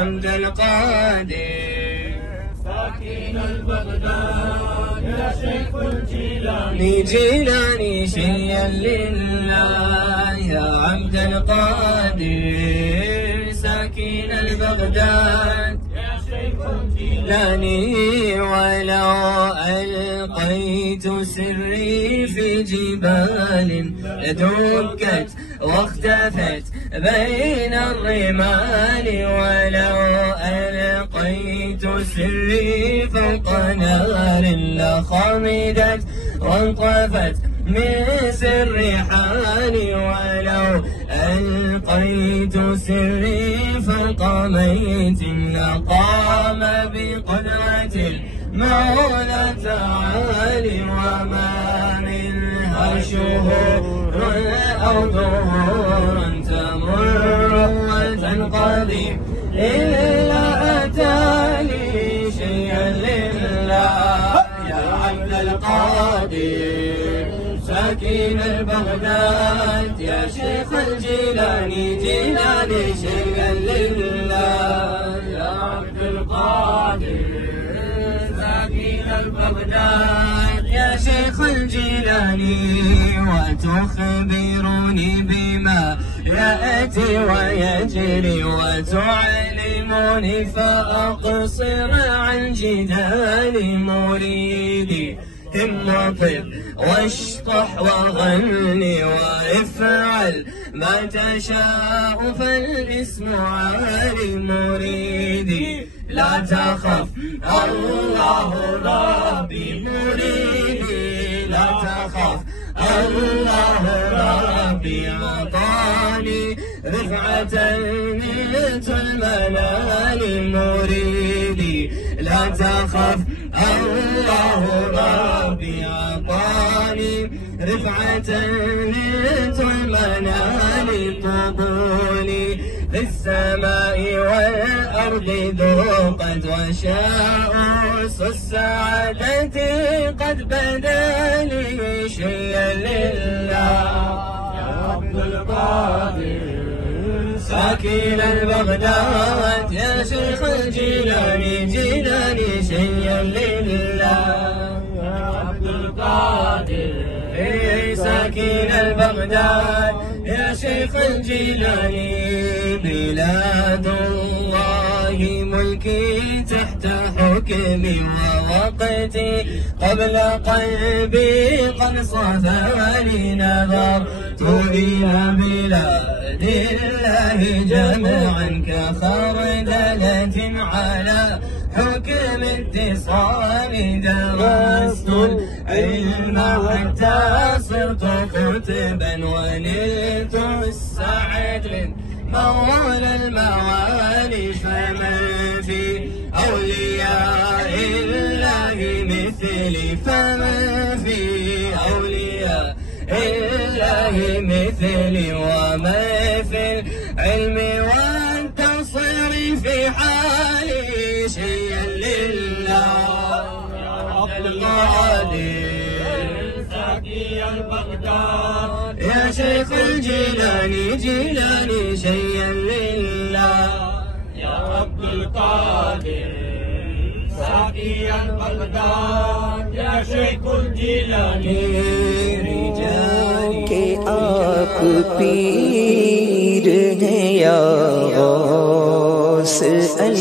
عبد القادر ساكن البغداد يا شيخ الجيلاني جيلاني شيئا لله يا عبد القادر ساكن البغداد يا شيخ الجيلاني ولو ألقيت سري في جبال لدكت واختفت بين الرمال ولو ألقيت سري فوق نار لخمدت وانطفت من سر حالي ولو ألقيت سري فوق ميت لقام بقدرة المولى تعالي وما منها شهور أو دهور تمر وتنقضي إلا أتاني شيئا لله يا عبد القادر ساكن البغداد يا شيخ الجيلاني جيلاني شيئا لله يا عبد القادر ساكن البغداد يا شيخ الجيلاني وتخبرني بما يأتي ويجري وتعلمني فأقصر عن جدال مريدي هم وطب واشطح وغني وافعل ما تشاء فالاسم علي مريدي لا تخف الله ربي مريدي لا تخف الله ربي عطاني رفعة نلت المنال مريدي لا تخف الله ربي عطاني رفعة نلت المنال قبولي في السماء والأرض ذوقت وشاء السعادة قد بدا لي شيئا لله يا عبد القادر ساكن البغداد يا شيخ الجيلاني جيلاني شيئا لله يا عبد القادر ساكن البغداد يا شيخ الجيلاني بلاد الله ملكي تحت حكمي ووقتي قبل قلبي قد صفاني نظرت إلى بلاد الله جمعا كخردلة على حكم اتصال درست العلم حتى صرت كتبا ونلت السعد من مولى الموالي فمن في أولياء الله مثلي فمن في أولياء الله مثلي وما في العلم والتصريف في حالي شيئا لله يا عبد القادر ساكي البغداد يا شيخ الجيلاني جيلاني شيئا لله يا عبد القادر ساكي البغداد يا شيخ الجيلاني رجالي के आप पीर हैं या गौस अल